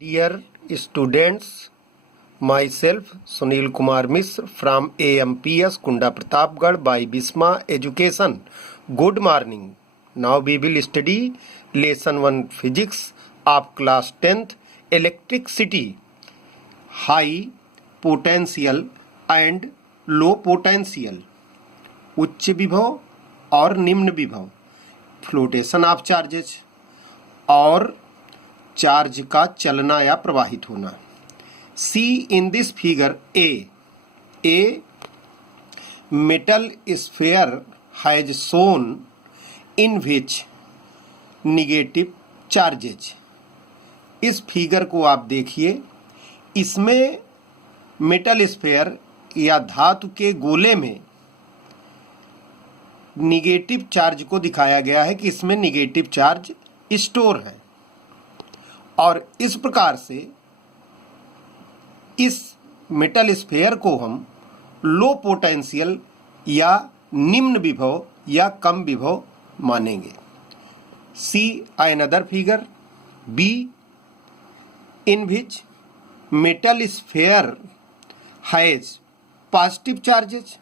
Dear students, myself Sunil Kumar Misra from AMPS Kunda Pratapgarh by Bisma Education. Good morning. Now we will study lesson 1 physics of class 10th electricity, high potential and low potential, उच्च विभव और निम्न विभव, flotation of charges और charge का चलना या प्रवाहित होना। See in this figure a metal sphere has shown in which negative charges. इस फिगर को आप देखिए, इसमें मेटल स्फेयर या धातु के गोले में निगेटिव चार्ज को दिखाया गया है कि इसमें निगेटिव चार्ज स्टोर है और इस प्रकार से इस मेटल स्फेयर को हम लो पोटेंशियल या निम्न विभव या कम विभव मानेंगे। See another figure be in which metal sphere has positive charges,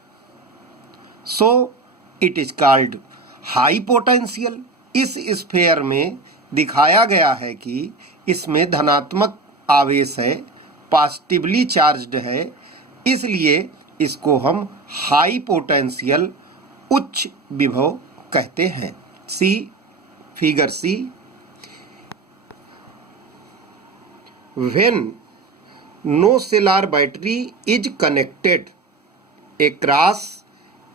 so it is called high potential. इस स्फेयर में दिखाया गया है कि इसमें धनात्मक आवेश है, पॉजिटिवली चार्ज्ड है, इसलिए इसको हम हाई पोटेंशियल उच्च विभव कहते हैं। See figure C, when no cell or battery is connected across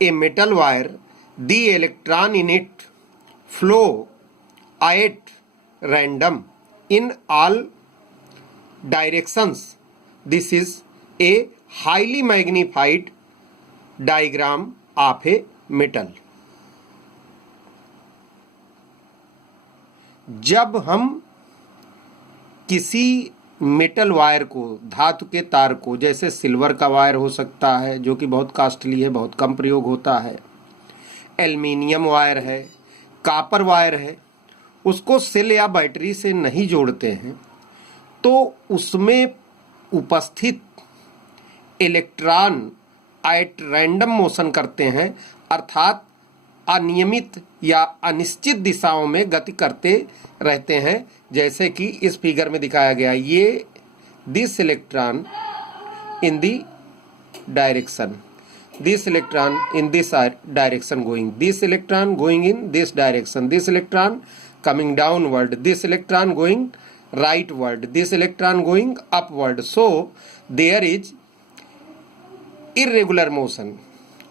a metal wire, the electron in it flow at random in all directions. This is a highly magnified diagram of a metal. जब हम किसी metal wire को, धातु के तार को, जैसे silver का वायर हो सकता है जो कि बहुत कॉस्टली है, बहुत कम प्रयोग होता है, एल्युमिनियम वायर है, कॉपर वायर है, उसको सेल या बैटरी से नहीं जोड़ते हैं तो उसमें उपस्थित इलेक्ट्रॉन एट रैंडम मोशन करते हैं, अर्थात अनियमित या अनिश्चित दिशाओं में गति करते रहते हैं, जैसे कि इस फिगर में दिखाया गया। ये this electron in the direction, this electron in this direction going, this electron going in this direction, this electron coming downward, this electron going rightward, this electron going upward. So there is irregular motion,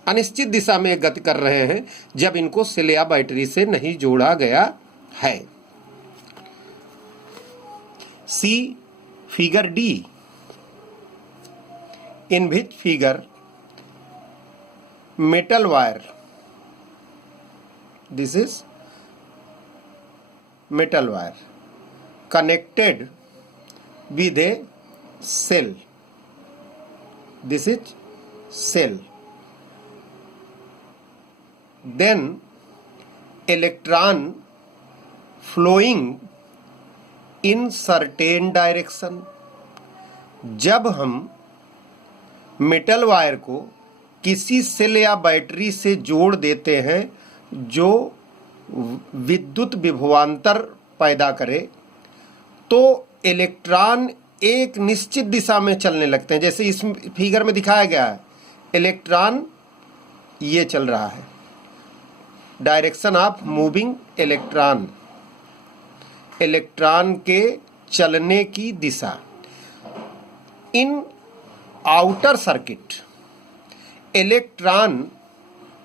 अनिश्चित दिशा में गति कर रहे हैं जब इनको cell या battery से नहीं जोड़ा गया है। See figure D in which figure metal wire, this is metal wire connected with a cell, this is cell, then electron flowing in certain direction। जब हम मेटल वायर को किसी सेल या बैटरी से जोड़ देते हैं जो विद्युत विभवांतर पैदा करे, तो इलेक्ट्रॉन एक निश्चित दिशा में चलने लगते हैं। जैसे इस फिगर में दिखाया गया है, इलेक्ट्रॉन ये चल रहा है, direction of moving electron, electron के चलने की दिशा। In outer circuit electron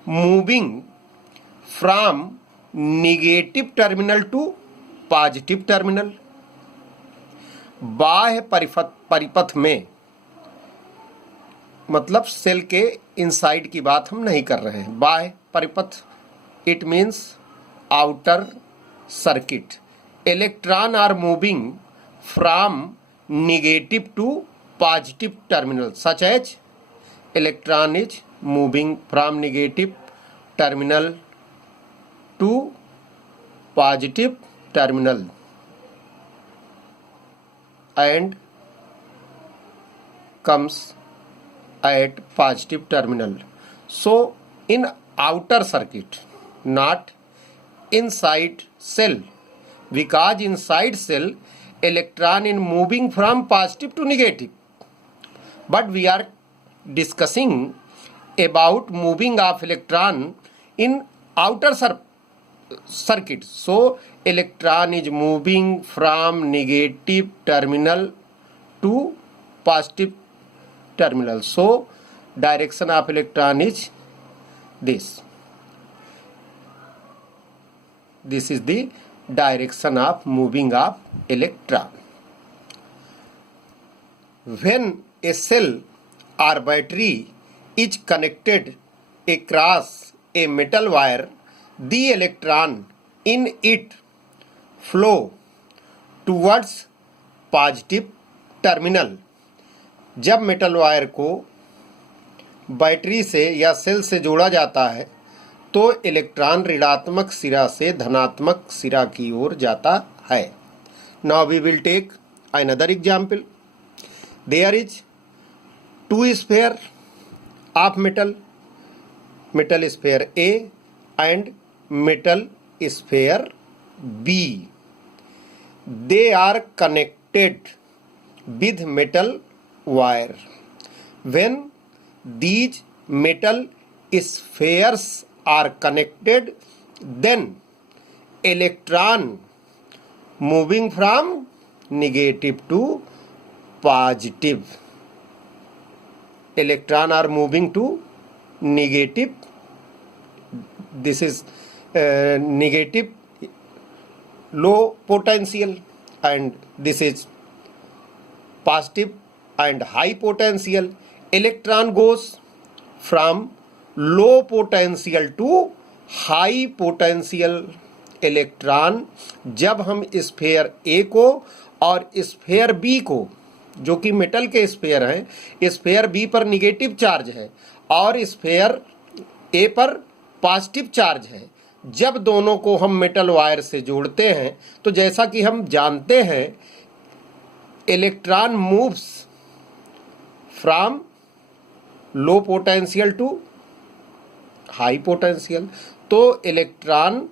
moving from negative terminal to positive terminal। बाह्य परिपथ में, मतलब सेल के इनसाइड की बात हम नहीं कर रहे हैं, बाह्य परिपथ, it means outer circuit. Electron are moving from negative to positive terminal, such as electron is moving from negative terminal to positive terminal। and comes at positive terminal. So in outer circuit, not inside cell, because inside cell electron is moving from positive to negative, but we are discussing about moving of electron in outer circuit. So electron is moving from negative terminal to positive terminal. So direction of electron is this. This is the direction of moving of electron. When a cell or battery is connected across a metal wire, the electron in it flow towards positive terminal. जब metal wire को battery से या cell से जोड़ा जाता है तो electron ऋणात्मक सिरा से धनात्मक सिरा की ओर जाता है. Now we will take another example. There is two sphere of metal sphere A and metal sphere B. They are connected with metal wire. When these metal spheres are connected, then electron moving from negative to positive. Electron are moving to negative. This is negative low potential, and this is positive and high potential. Electron goes from low potential to high potential. Electron जब हम sphere ए को और sphere B को, जो कि metal के sphere हैं, sphere B पर निगेटिव चार्ज है और स्फेयर ए पर पॉजिटिव चार्ज है, जब दोनों को हम मेटल वायर से जोड़ते हैं तो जैसा कि हम जानते हैं electron moves from low potential to high potential. तो इलेक्ट्रॉन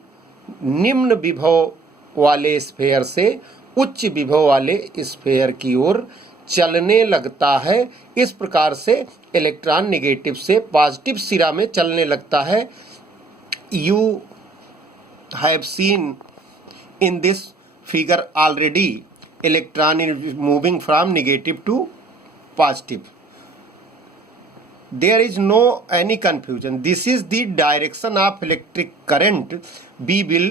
निम्न विभव वाले स्फेयर से उच्च विभव वाले स्फेयर की ओर चलने लगता है. इस प्रकार से इलेक्ट्रॉन नेगेटिव से पॉजिटिव सिरा में चलने लगता है. You have seen in this figure already, electron is moving from negative to positive. There is no any confusion. This is the direction of electric current we will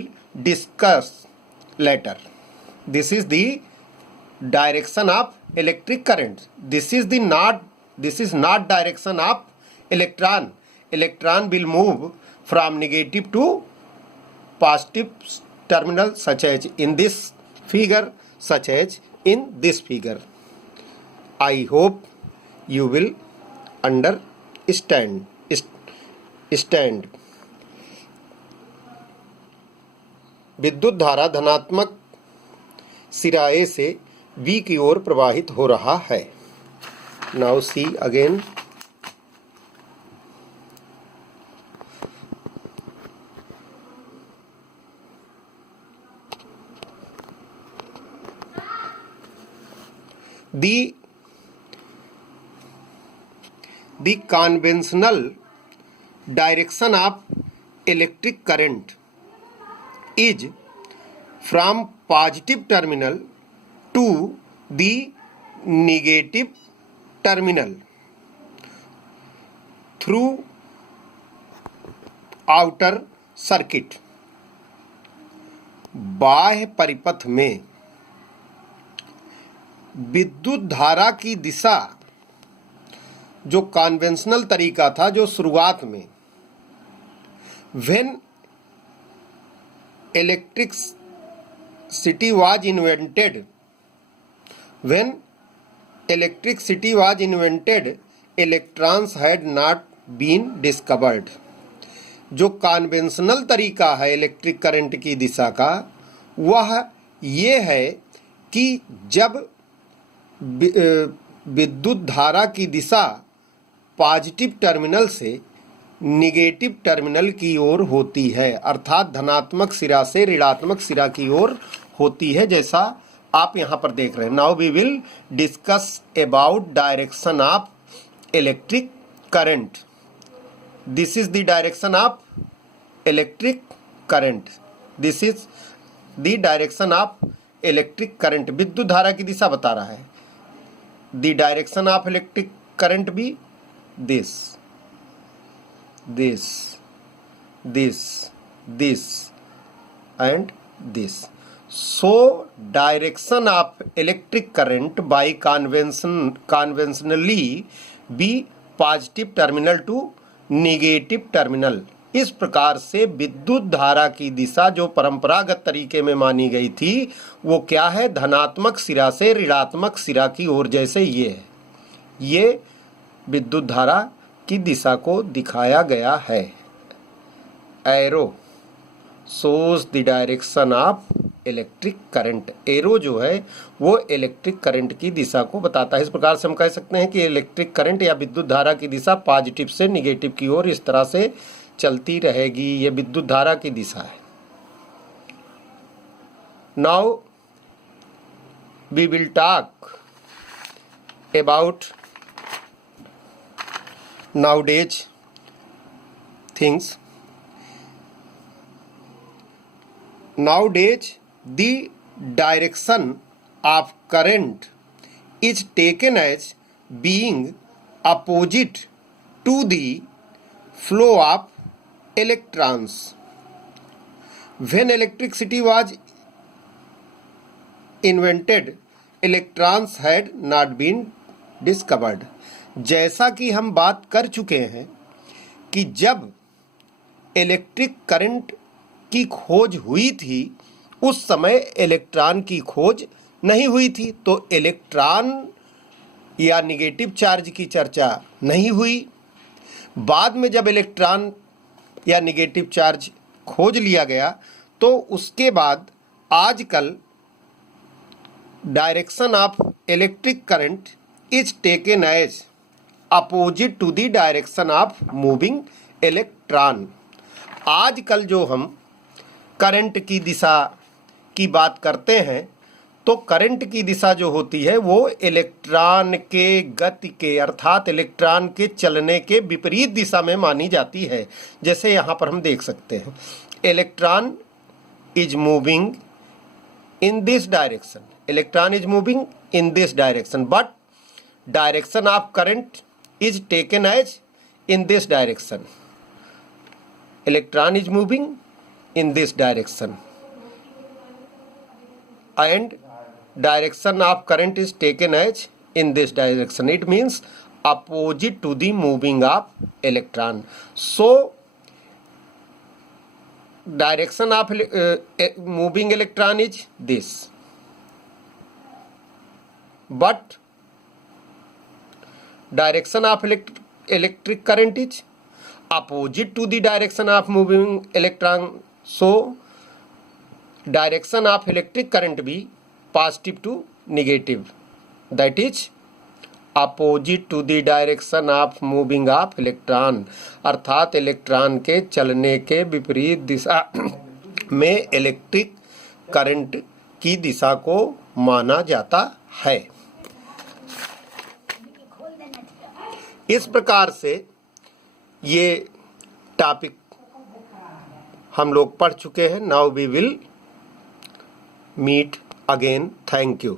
discuss later. This is the direction of electric current. This is not direction of electron. Electron will move from negative to positive terminal, such as in this figure, such as in this figure. I hope you will understand. विद्युत धारा धनात्मक सिरा ए से B की ओर प्रवाहित हो रहा है. Now see again. The conventional direction of electric current is from positive terminal to the negative terminal through outer circuit. बाह्य परिपथ में विद्युत धारा की दिशा, जो कन्वेंशनल तरीका था, जो शुरुआत में when electricity was invented electrons had not been discovered. जो कन्वेंशनल तरीका है इलेक्ट्रिक करंट की दिशा का, वह ये है कि जब विद्युत धारा की दिशा पॉजिटिव टर्मिनल से निगेटिव टर्मिनल की ओर होती है, अर्थात धनात्मक सिरा से ऋणात्मक सिरा की ओर होती है, जैसा आप यहाँ पर देख रहे हैं। Now we will discuss about direction of electric current. This is the direction of electric current. This is the direction of electric current. विद्युत धारा की दिशा बता रहा है। The direction of electric current भी this and this. So direction of electric current by conventionally be positive terminal to negative terminal। इस प्रकार से विद्युत धारा की दिशा जो परंपरागत तरीके में मानी गई थी वो क्या है, धनात्मक सिरा से ऋणात्मक सिरा की ओर, जैसे ये है। ये विद्युत धारा की दिशा को दिखाया गया है। Arrow shows the direction of electric current. Arrow जो है वो इलेक्ट्रिक करंट की दिशा को बताता है। इस प्रकार से हम कह सकते हैं कि इलेक्ट्रिक करंट या विद्युत धारा की दिशा पॉजिटिव से निगेटिव की ओर इस तरह से चलती रहेगी। ये विद्युत धारा की दिशा है। Now we will talk about nowadays things। Nowadays the direction of current is taken as being opposite to the flow of electrons। When electricity was invented, electrons had not been discovered। जैसा कि हम बात कर चुके हैं कि जब electric current की खोज हुई थी उस समय इलेक्ट्रॉन की खोज नहीं हुई थी, तो इलेक्ट्रॉन या निगेटिव चार्ज की चर्चा नहीं हुई। बाद में जब इलेक्ट्रॉन या निगेटिव चार्ज खोज लिया गया तो उसके बाद आजकल direction of electric current is taken as opposite to the direction of moving electron. आजकल जो हम करंट की दिशा की बात करते हैं तो करंट की दिशा जो होती है वो इलेक्ट्रॉन के गति के अर्थात इलेक्ट्रॉन के चलने के विपरीत दिशा में मानी जाती है। जैसे यहाँ पर हम देख सकते हैं electron is moving in this direction, electron is moving in this direction, but direction of current is taken as in this direction। electron is moving in this direction and direction of current is taken as in this direction। it means opposite to the moving of electron। so direction of moving electron is this, but direction of electric current is opposite to the direction of moving electron। so direction of electric current be positive to negative, that is opposite to the direction of moving of electron। अर्थात electron के चलने के विपरीत दिशा में electric current की दिशा को माना जाता है। इस प्रकार से ये टॉपिक हम लोग पढ़ चुके हैं। Now we will meet again. Thank you.